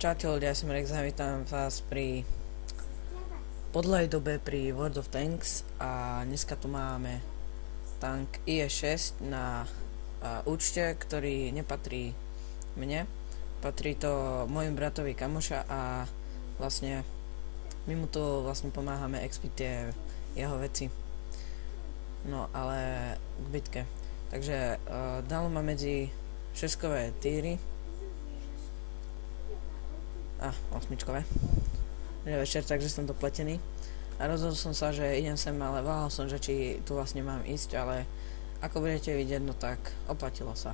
Čaute ľudia, som Rex a vítam vás pri podľaj dobe pri World of Tanks a dneska tu máme tank IS-6 na účte, ktorý nepatrí mne, patrí to môjmu bratovi kamoša a vlastne my mu tu vlastne pomáhame expiť tie jeho veci. No ale k bitke. Takže dalo ma medzi šeskové týry a osmičkové. Je večer, takže som dopletený. A rozhodol som sa, že idem sem, ale váhal som, že či tu vlastne mám ísť, ale ako budete vidieť, no tak oplatilo sa.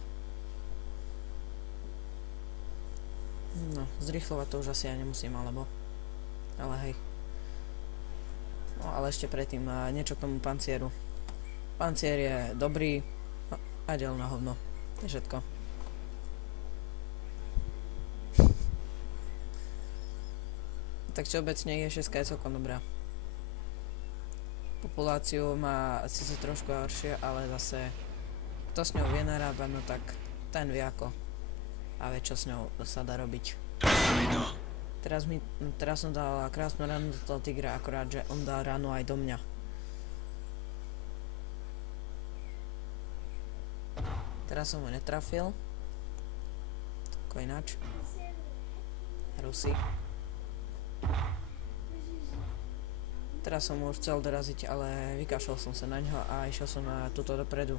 No, zrýchlovať to už asi ja nemusím, alebo... Ale hej. No, ale ešte predtým niečo k tomu pancieru. Pancier je dobrý a diel na hovno. To je všetko. Tak všeobecne IS-6 je celkom dobrá. Populáciu má síce trošku horšie, ale zase kto s ňou vie narábať, no tak ten vie ako a vie, čo s ňou sa dá robiť. Teraz som dal krásnu ranu do toho tigra, akorát, že on dal ranu aj do mňa. Teraz som ho netrafil. Ako ináč. Rusi. Teraz som už chcel doraziť, ale vykašľal som sa na ňo a išiel som tuto dopredu.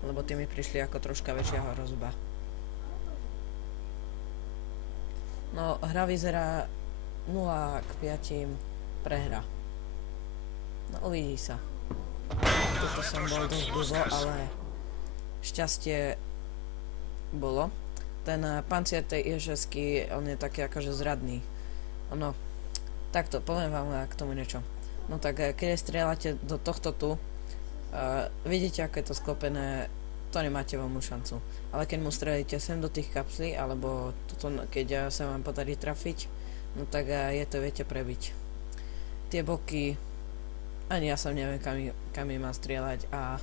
Lebo tí mi prišli ako troška väčšia hrozba. No, hra vyzerá 0-5 prehra. No, uvidí sa. Tuto som bol dosť dlho, ale šťastie bolo. Ten pancier tej IS-6, on je taký akože zradný. Ono, takto, poviem vám k tomu niečo. No tak, keď strieľate do tohto tu, vidíte, ako je to sklopené, to nemáte veľmú šancu. Ale keď mu strelíte sem do tých kapslí, alebo toto, keď sa vám podarí trafiť, no tak je to viete prebiť. Tie boky, ani ja som neviem, kam im mám strieľať a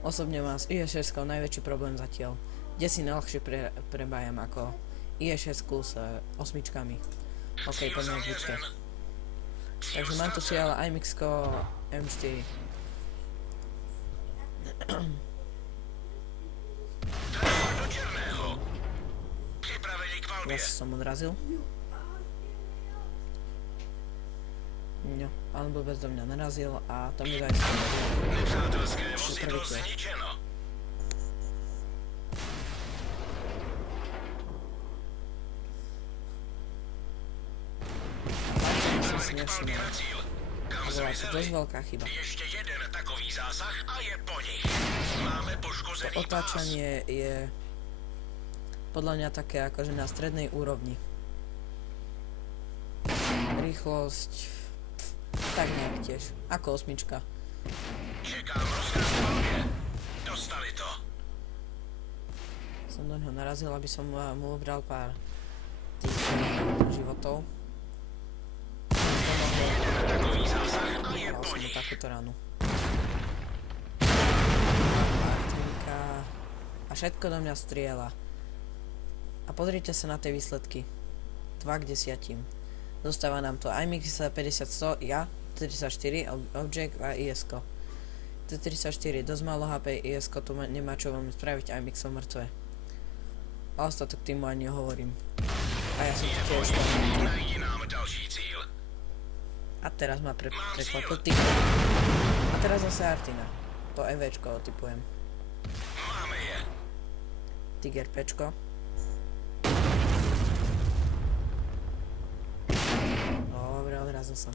osobne mám s IS-6 najväčší problém zatiaľ. Kde si najľahšie prebájam ako IS-6 s osmičkami. OK, poďme k bitke. Takže mám tu cieľ IMX-ko M4. Zase som odrazil. No, ale vôbec do mňa narazil a to mi daj skôr. Bola to dosť veľká chyba. To otáčanie je podľa mňa také akože na strednej úrovni. Rýchlosť tak nejak tiež. Ako osmička. Som do ňoho narazil, aby som mu ubral pár tých životov. Mal som mu takúto ranu. A všetko do mňa strieľa. A pozrite sa na tie výsledky. 2-10. Zostáva nám to IMX 50-100, ja, T-34, Object a IS-ko. T-34, dosť málo HP, IS-ko tu nemá čo vám spraviť, IMX-om mŕtve. A ostatok týmu ani nehovorím. A ja som tu tiež a teraz ma prekvapil Tiger. A teraz zase Artina. To EVčko typujem. Tiger Pčko. Dobre, odrazil som.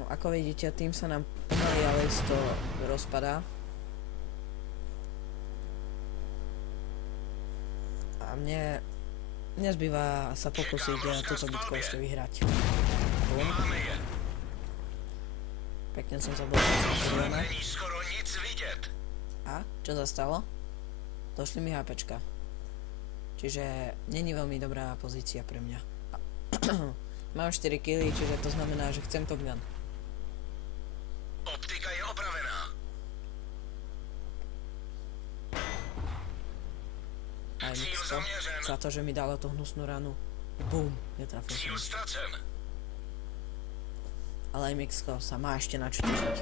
No ako vidíte, tým sa nám pomaly ale isto rozpadá. A mne nezbýva sa pokúsiť túto bitku ešte vyhrať. Bum. Pekne som zabol. A čo sa stalo? Došli mi HPčka. Čiže není veľmi dobrá pozícia pre mňa. Mám 4 killy, čiže to znamená, že chcem Top Gun. Optika je opravená. AMX-ko za to, že mi dalo tú hnusnú ranu. Bum, netrafil som. Ale AMX-ko sa má ešte na čo tešiť.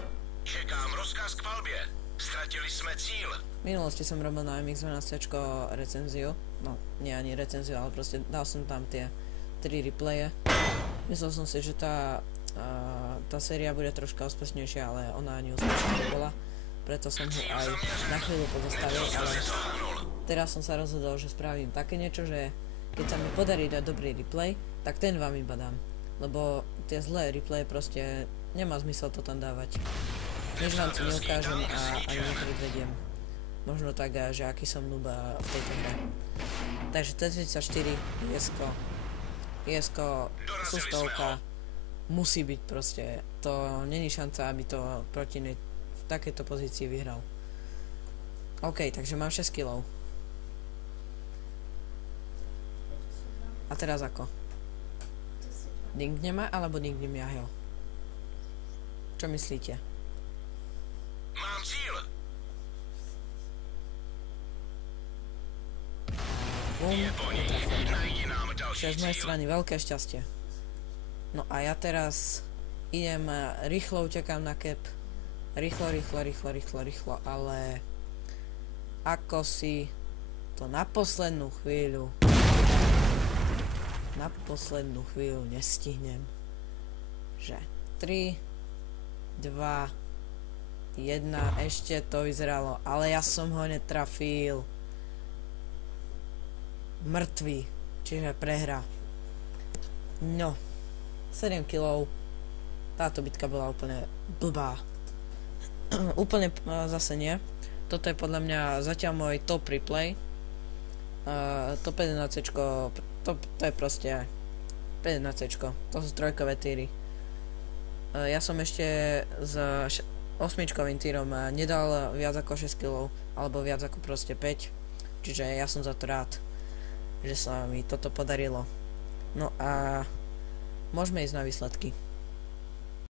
Čekám rozkaz k palbě. Ztratili jsme cíl. V minulosti som robil na MX-12 recenziu. No, nie ani recenziu, ale proste dal som tam tie 3 replaye. Myslel som si, že tá séria bude troška úspešnejšia, ale ona ani úspešná nebola. Preto som ho aj na chvíľu pozastavil, ale teraz som sa rozhodol, že spravím také niečo, že keď sa mi podarí dať dobrý replay, tak ten vám iba dám. Lebo tie zlé replaye proste nemá zmysel to tam dávať. Než vám to neukážem a ani nepredvediem. Možno tak, že aký som nooba v tejto hre. Takže T-34, IS-ko, sústovka, musí byť proste. To není šanca, aby to protivník v takejto pozícii vyhral. OK, takže mám 6 kg. A teraz ako? Dingne ma, alebo dingne mi Ahel? Čo myslíte? Mám cíl. Bum, Najdi nám další čiže z mojej cíl. strany veľké šťastie. No a ja teraz idem, rýchlo utekám na cap. Rýchlo, ale ako si to na poslednú chvíľu nestihnem. Že 3, 2, 1, ešte to vyzeralo, ale ja som ho netrafil. Mŕtvý, čiže prehra. No, 7 kg. Táto bitka bola úplne blbá. Úplne zase nie. Toto je podľa mňa zatiaľ môj top replay. Top 11, to je proste 11, to sú trojkové týry. Ja som ešte s 8-kovým týrom nedal viac ako 6 kg, alebo viac ako proste 5. Čiže ja som za to rád, že sa mi toto podarilo. No a môžeme ísť na výsledky.